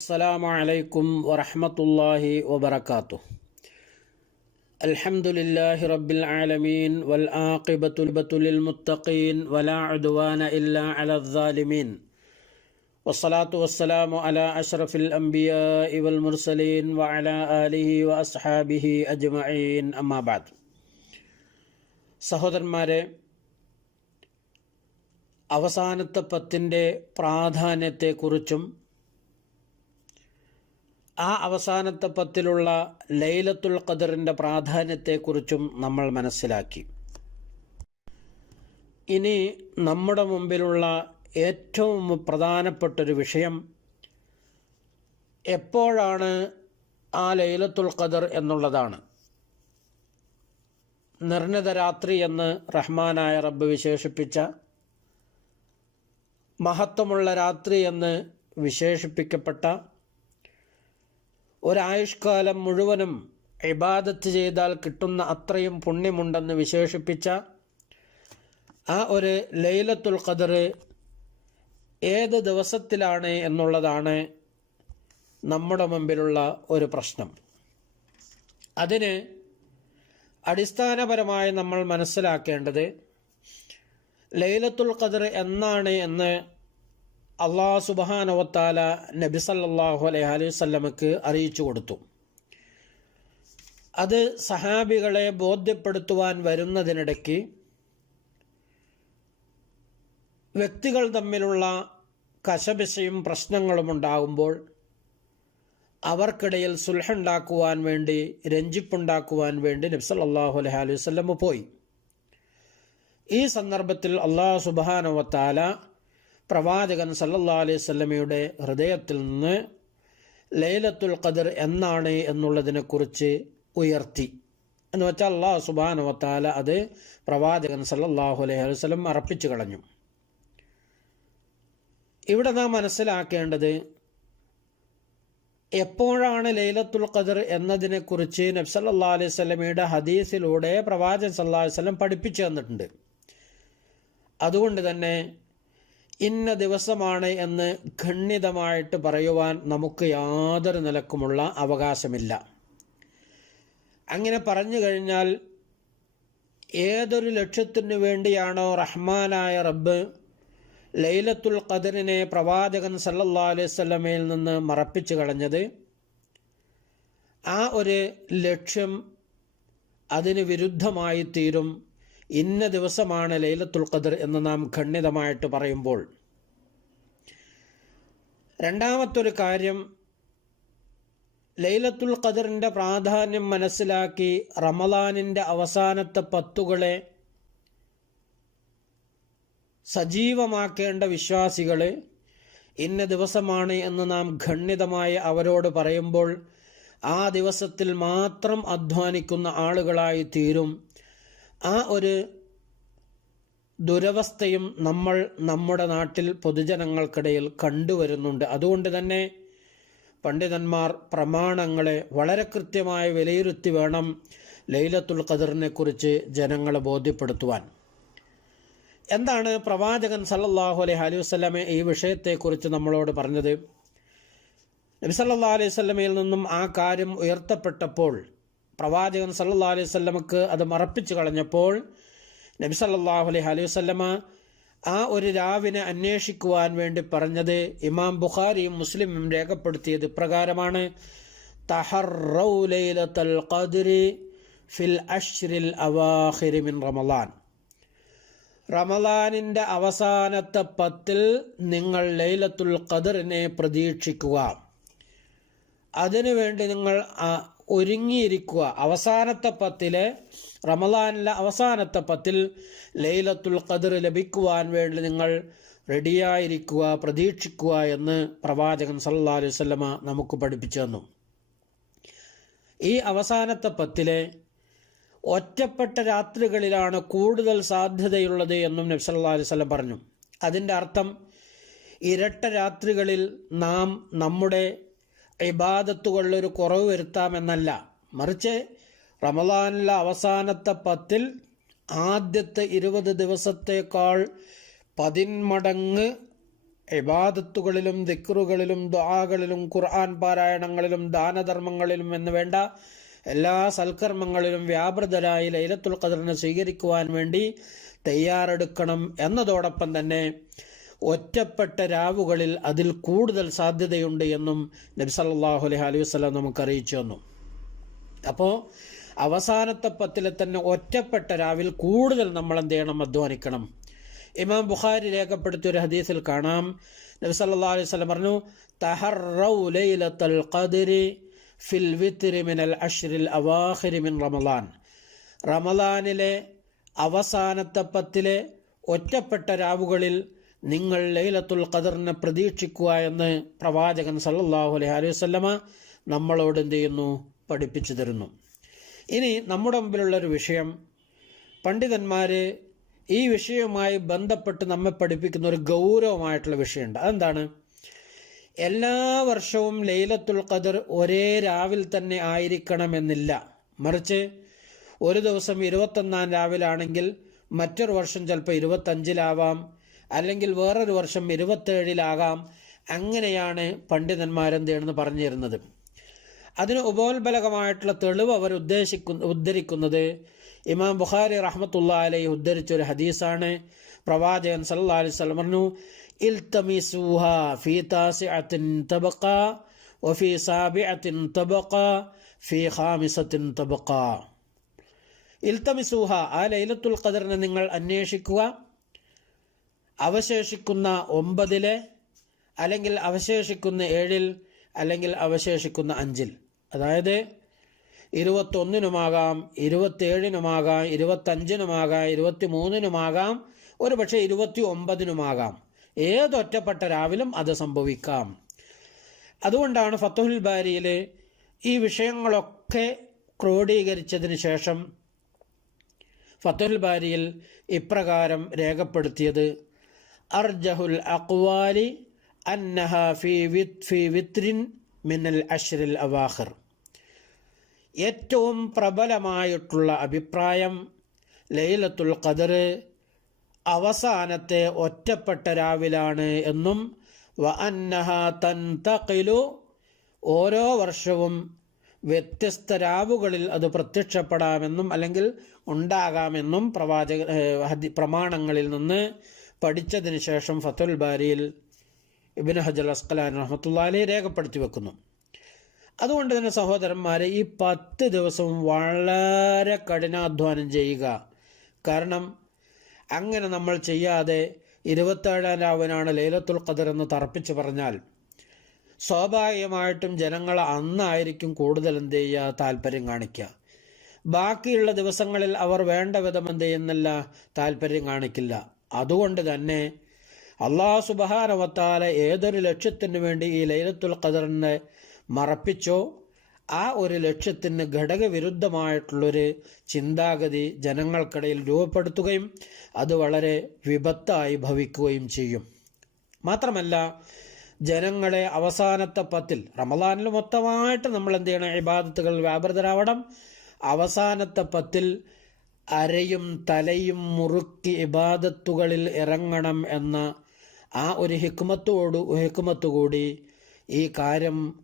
السلام عليكم ورحمة الله وبركاته الحمد لله رب العالمين والآقبة للمتقين ولا عدوان إلا على الظالمين والصلاة والسلام على أشرف الأنبياء والمرسلين وعلى آله وأصحابه أجمعين أما بعد സഹോദരന്മാരെ അവസാനത്തെ പത്തിൻ്റെ പ്രാധാന്യത്തെക്കുറിച്ചും ആ അവസാനത്തെ പത്തിലുള്ള ലൈലത്തുൽ ഖദറിന്റെ പ്രാധാന്യത്തെക്കുറിച്ചും നമ്മൾ മനസ്സിലാക്കി. ഇനി നമ്മുടെ മുമ്പിലുള്ള ഏറ്റവും പ്രധാനപ്പെട്ടൊരു വിഷയം എപ്പോഴാണ് ആ ലൈലത്തുൽ ഖദർ എന്നുള്ളതാണ്. നിർണിത രാത്രി എന്ന് റഹ്മാനായ റബ്ബ് വിശേഷിപ്പിച്ച മഹത്വമുള്ള രാത്രി എന്ന് വിശേഷിപ്പിക്കപ്പെട്ട ഒരായുഷ്കാലം മുഴുവനും ഇബാദത്ത് ചെയ്താൽ കിട്ടുന്ന അത്രയും പുണ്യമുണ്ടെന്ന് വിശേഷിപ്പിച്ച ആ ഒരു ലൈലത്തുൽ ഖദർ ഏത് ദിവസത്തിലാണ് എന്നുള്ളതാണ് നമ്മുടെ മുമ്പിലുള്ള ഒരു പ്രശ്നം. അതിന് അടിസ്ഥാനപരമായി നമ്മൾ മനസ്സിലാക്കേണ്ടത് ലൈലത്തുൽ ഖദർ എന്നാണ് എന്ന് അള്ളാഹു സുബാനവത്താല നബി സല്ലാഹു അലൈഹി അലൈഹി വല്ലമക്ക് അറിയിച്ചു കൊടുത്തു. അത് സഹാബികളെ ബോധ്യപ്പെടുത്തുവാൻ വരുന്നതിനിടയ്ക്ക് വ്യക്തികൾ തമ്മിലുള്ള കശപിശയും പ്രശ്നങ്ങളും ഉണ്ടാകുമ്പോൾ അവർക്കിടയിൽ സുൽഹുണ്ടാക്കുവാൻ വേണ്ടി രഞ്ജിപ്പുണ്ടാക്കുവാൻ വേണ്ടി നബ്സല്ലാഹു അലൈഹി അലൈഹി വല്ലമ പോയി. ഈ സന്ദർഭത്തിൽ അള്ളാഹു സുബാനവത്താല പ്രവാചകൻ സല്ലല്ലാ അലൈഹി സ്വല്ലമയുടെ ഹൃദയത്തിൽ നിന്ന് ലൈലത്തുൽ ഖദർ എന്നാണ് എന്നുള്ളതിനെക്കുറിച്ച് ഉയർത്തി. എന്ന് വെച്ചാൽ അള്ളാഹു സുബാനവത്താല അത് പ്രവാചകൻ സല്ലല്ലാഹു അലൈഹി വസല്ലം അർപ്പിച്ചു കളഞ്ഞു. ഇവിടെ നാം മനസ്സിലാക്കേണ്ടത് എപ്പോഴാണ് ലൈലത്തുൽ ഖദർ എന്നതിനെക്കുറിച്ച് നബ്സല്ലാ അലൈഹി സ്വലമയുടെ ഹദീസിലൂടെ പ്രവാചകൻ സല്ലാ വല്ലം പഠിപ്പിച്ചു തന്നിട്ടുണ്ട്. അതുകൊണ്ട് തന്നെ ഇന്ന ദിവസമാണ് എന്ന് ഖണ്ഡിതമായിട്ട് പറയുവാൻ നമുക്ക് യാതൊരു നിലക്കുമുള്ള അവകാശമില്ല. അങ്ങനെ പറഞ്ഞു കഴിഞ്ഞാൽ ഏതൊരു ലക്ഷ്യത്തിനു വേണ്ടിയാണോ റഹ്മാനായ റബ്ബ് ലൈലത്തുൽ ഖദറിനെ പ്രവാചകൻ സല്ലല്ലാ അലൈഹി സ്വലമയിൽ നിന്ന് മറപ്പിച്ചു കളഞ്ഞത്? ആ ഒരു ലക്ഷ്യം അതിന് വിരുദ്ധമായി തീരും. ഇന്ന ദിവസമാണ് ലൈലത്തുൽ ഖദർ എന്ന് നാം ഖണ്ഡിതമായിട്ട് പറയുമ്പോൾ. രണ്ടാമത്തൊരു കാര്യം ലൈലത്തുൽ ഖദറിന്റെ പ്രാധാന്യം മനസ്സിലാക്കി റമലാനിന്റെ അവസാനത്തെ പത്തുകളെ സജീവമാക്കേണ്ട വിശ്വാസികൾ ഇന്ന ദിവസമാണ് എന്ന് നാം ഖണ്ഡിതമായി അവരോട് പറയുമ്പോൾ ആ ദിവസത്തിൽ മാത്രം അധ്വാനിക്കുന്ന ആളുകളായി തീരും. ആ ഒരു ദുരവസ്ഥയും നമ്മൾ നമ്മുടെ നാട്ടിൽ പൊതുജനങ്ങൾക്കിടയിൽ കണ്ടുവരുന്നുണ്ട്. അതുകൊണ്ട് തന്നെ പണ്ഡിതന്മാർ പ്രമാണങ്ങളെ വളരെ കൃത്യമായി വിലയിരുത്തി വേണം ലൈലത്തുൽ ഖദറിനെ കുറിച്ച് ജനങ്ങളെ ബോധ്യപ്പെടുത്തുവാൻ. എന്താണ് പ്രവാചകൻ സല്ലാഹു അലൈഹി അലൈഹി വസ്ലമെ ഈ വിഷയത്തെക്കുറിച്ച് നമ്മളോട് പറഞ്ഞത്? നബി സല്ലാ അലൈഹി സ്വലമയിൽ നിന്നും ആ കാര്യം ഉയർത്തപ്പെട്ടപ്പോൾ പ്രവാചകൻ സല്ലാ അലൈഹി സ്വല്ലമക്ക് അത് മറപ്പിച്ചു കളഞ്ഞപ്പോൾ നബി സല്ലാഹു അലൈഹി അലൈഹി വസ്ലമ ആ ഒരു രാവിനെ അന്വേഷിക്കുവാൻ വേണ്ടി പറഞ്ഞത് ഇമാം ബുഖാരിയും മുസ്ലിമും രേഖപ്പെടുത്തിയത് ഇപ്രകാരമാണ് ഫിൽ അഷ്രിൽ അവാഹിരി മിൻ റമലാൻ. റമലാനിന്റെ അവസാനത്തെ പത്തിൽ നിങ്ങൾ ലൈലത്തുൽ ഖദറിനെ പ്രതീക്ഷിക്കുക. അതിനുവേണ്ടി നിങ്ങൾ ഒരുങ്ങിയിരിക്കുക. അവസാനത്തെ പത്തിൽ റമദാനിലെ അവസാനത്തെ പത്തിൽ ലൈലത്തുൽ ഖദർ ലഭിക്കുവാൻ വേണ്ടി നിങ്ങൾ റെഡിയായിരിക്കുക പ്രതീക്ഷിക്കുക എന്ന് പ്രവാചകൻ സല്ലാ അലൈഹി സ്വലമ നമുക്ക് പഠിപ്പിച്ചു തന്നു. ഈ അവസാനത്തെ പത്തിലെ ഒറ്റപ്പെട്ട രാത്രികളിലാണ് കൂടുതൽ സാധ്യതയുള്ളത് എന്നും സല്ലല്ലാഹു അലൈഹി സ്വലം പറഞ്ഞു. അതിന്റെ അർത്ഥം ഇരട്ട രാത്രികളിൽ നാം നമ്മുടെ ഇബാദത്തുകളിലൊരു കുറവ് വരുത്താമെന്നല്ല. മറിച്ച് റമദാനിലെ അവസാനത്തെ പത്തിൽ ആദ്യത്തെ ഇരുപത് ദിവസത്തേക്കാൾ പതിന്മടങ്ങ് ഇബാദത്തുകളിലും ദിക്റുകളിലും ദുആകളിലും ഖുർആൻ പാരായണങ്ങളിലും ദാനധർമ്മങ്ങളിലും എന്ന് വേണ്ട എല്ലാ സൽക്കർമ്മങ്ങളിലും വ്യാപൃതരായി ലൈലത്തുൽ ഖദറിനെ സ്വീകരിക്കുവാൻ വേണ്ടി തയ്യാറെടുക്കണം എന്നതോടൊപ്പം തന്നെ ഒറ്റപ്പെട്ട രാവുകളിൽ അതിൽ കൂടുതൽ സാധ്യതയുണ്ട് എന്നും നബി സല്ലല്ലാഹു അലൈഹി അലൈഹി വസല്ലം നമുക്ക് അറിയിച്ചു തന്നു. അപ്പോൾ അവസാനത്തെ പത്തിലെ തന്നെ ഒറ്റപ്പെട്ട രാവിൽ കൂടുതൽ നമ്മൾ എന്ത് ചെയ്യണം? അധ്വാനിക്കണം. ഇമാം ബുഖാരി രേഖപ്പെടുത്തിയ ഒരു ഹദീസിൽ കാണാം. നബി സല്ലല്ലാഹു അലൈഹി വസല്ലം പറഞ്ഞു തഹറൗ ലൈലത്തുൽ ഖദ്രി ഫിൽ മിനൽ അഷ്റിൽ മിൻ റമളാൻ റമളാനിലെ അവസാനത്തെ പത്തിലെ ഒറ്റപ്പെട്ട രാവുകളിൽ നിങ്ങൾ ലൈലത്തുൽ ഖദറിനെ പ്രതീക്ഷിക്കുക എന്ന് പ്രവാചകൻ സല്ലല്ലാഹു അലൈഹി വസല്ലമ നമ്മളോട് എന്ത് ചെയ്യുന്നു? പഠിപ്പിച്ചു തരുന്നു. ഇനി നമ്മുടെ മുമ്പിലുള്ള ഒരു വിഷയം പണ്ഡിതന്മാർ ഈ വിഷയവുമായി ബന്ധപ്പെട്ട് നമ്മെ പഠിപ്പിക്കുന്ന ഒരു ഗൗരവമായിട്ടുള്ള വിഷയമുണ്ട്. അതെന്താണ്? എല്ലാ വർഷവും ലൈലത്തുൽ ഖദർ ഒരേ രാവിൽ തന്നെ ആയിരിക്കണമെന്നില്ല. മറിച്ച് ഒരു ദിവസം ഇരുപത്തൊന്നാം രാവിലാണെങ്കിൽ മറ്റൊരു വർഷം ചിലപ്പോൾ ഇരുപത്തഞ്ചിലാവാം. അല്ലെങ്കിൽ വേറൊരു വർഷം ഇരുപത്തേഴിലാകാം. അങ്ങനെയാണ് പണ്ഡിതന്മാരെന്ത് ചെയ്യണമെന്ന് പറഞ്ഞു തരുന്നത് അതിന് ഉപോത്ബലകമായിട്ടുള്ള തെളിവ് അവർ ഉദ്ദേശിക്കുന്ന ഉദ്ധരിക്കുന്നത് ഇമാം ബുഖാരി റഹ്മത്തുള്ള അലൈഹി ഉദ്ധരിച്ച ഒരു ഹദീസാണ്. പ്രവാചകൻ സല്ലാ അലൈഹി ഫീ വഫീ ഫീ ഇൽത്തമിസൂഹ ആ ലൈലത്തുൽ ഖദറിനെ നിങ്ങൾ അന്വേഷിക്കുക. അവശേഷിക്കുന്ന ഒമ്പതിലെ അല്ലെങ്കിൽ അവശേഷിക്കുന്ന ഏഴിൽ അല്ലെങ്കിൽ അവശേഷിക്കുന്ന അഞ്ചിൽ. അതായത് ഇരുപത്തൊന്നിനുമാകാം ഇരുപത്തേഴിനുമാകാം ഇരുപത്തഞ്ചിനുമാകാം ഇരുപത്തി മൂന്നിനുമാകാം ഒരു പക്ഷേ ഇരുപത്തി ഒമ്പതിനുമാകാം ഏതൊറ്റപ്പെട്ട രാവിലും അത് സംഭവിക്കാം. അതുകൊണ്ടാണ് ഫത്തുൽ ബാരിയിൽ ഈ വിഷയങ്ങളൊക്കെ ക്രോഡീകരിച്ചതിന് ശേഷം ഫത്തുൽ ബാരിയിൽ ഇപ്രകാരം രേഖപ്പെടുത്തിയത്. അർജഹുൽ അക്വാലി അന്നഹ ഫി വിത് ഫി വിത്രിൻ മിനൽ അഷ്റിൽ അവാഖിർ. ഏറ്റവും പ്രബലമായിട്ടുള്ള അഭിപ്രായം ലൈലത്തുൽ ഖദർ അവസാനത്തെ ഒറ്റപ്പെട്ട രാവിലാണ് എന്നും വ അന്നഹ തൻതഖിലു ഓരോ വർഷവും വ്യത്യസ്ത രാവുകളിൽ അത് പ്രത്യക്ഷപ്പെടാമെന്നും അല്ലെങ്കിൽ ഉണ്ടാകാമെന്നും പ്രവാചക പ്രമാണങ്ങളിൽ നിന്ന് പഠിച്ചതിന് ശേഷം ഫത്തുൽ ബാരിയിൽ ഇബിൻ ഹജർ അസ്കലാൻ റഹമത്തുല്ലാലെ രേഖപ്പെടുത്തി വെക്കുന്നു. അതുകൊണ്ട് തന്നെ സഹോദരന്മാരെ ഈ പത്ത് ദിവസവും വളരെ കഠിനാധ്വാനം ചെയ്യുക. കാരണം അങ്ങനെ നമ്മൾ ചെയ്യാതെ ഇരുപത്തേഴാം രാവിനാണ് ലൈലത്തുൽ ഖദർ എന്ന് തറപ്പിച്ച് പറഞ്ഞാൽ സ്വാഭാവികമായിട്ടും ജനങ്ങൾ അന്നായിരിക്കും കൂടുതൽ എന്ത് ചെയ്യുക? താല്പര്യം കാണിക്കുക. ബാക്കിയുള്ള ദിവസങ്ങളിൽ അവർ വേണ്ട വിധം എന്ത് ചെയ്യുന്നില്ല? താല്പര്യം കാണിക്കില്ല. അതുകൊണ്ട് തന്നെ അള്ളാഹു സുബാനവത്താല ഏതൊരു ലക്ഷ്യത്തിനു വേണ്ടി ഈ ലൈലത്തുൽ ഖദറിനെ മറപ്പിച്ചോ ആ ഒരു ലക്ഷ്യത്തിന് ഘടകവിരുദ്ധമായിട്ടുള്ളൊരു ചിന്താഗതി ജനങ്ങൾക്കിടയിൽ രൂപപ്പെടുത്തുകയും അത് വളരെ വിപത്തായി ഭവിക്കുകയും ചെയ്യും. മാത്രമല്ല ജനങ്ങളെ അവസാനത്തെ പത്തിൽ റമദാനിൽ മൊത്തമായിട്ട് നമ്മൾ എന്ത് ചെയ്യണം? ഇബാദത്തുകൾ വ്യാപൃതരാവണം. അവസാനത്തെ പത്തിൽ അരയും തലയും മുറുക്കി ഇബാദത്തുകളിൽ ഇറങ്ങണം എന്ന ആ ഒരു ഹിക്മത്തോട് ഹിക്മത്തുകൂടി ഈ കാര്യം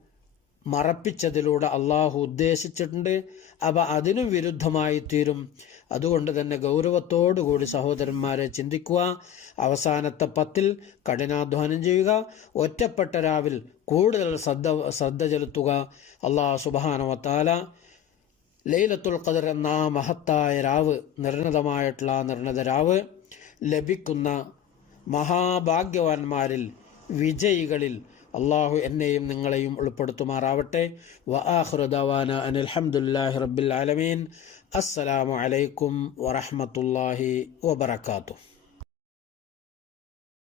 മറപ്പിച്ചതിലൂടെ അള്ളാഹു ഉദ്ദേശിച്ചിട്ടുണ്ട്. അവ അതിനും വിരുദ്ധമായി തീരും. അതുകൊണ്ട് തന്നെ ഗൗരവത്തോടുകൂടി സഹോദരന്മാരെ ചിന്തിക്കുക. അവസാനത്തെ പത്തിൽ കഠിനാധ്വാനം ചെയ്യുക. ഒറ്റപ്പെട്ട രാവിൽ കൂടുതൽ ശ്രദ്ധ ശ്രദ്ധ ചെലുത്തുക. അള്ളാഹു സുബാനവത്താല ലൈലത്തുൽ ഖദർ എന്ന മഹത്തായ രാവ് നിർണിതമായിട്ടുള്ള നിർണത രാവ് ലഭിക്കുന്ന മഹാഭാഗ്യവാന്മാരിൽ വിജയികളിൽ അള്ളാഹു എന്നെയും നിങ്ങളെയും ഉൾപ്പെടുത്തുമാറാവട്ടെ. വ ആഹ്റുദവാന അനിൽഹമുല്ലാഹി റബ്ബിൽ ആലമീൻ. അസ്സലാമു അലൈക്കും വറഹമത്തല്ലാഹി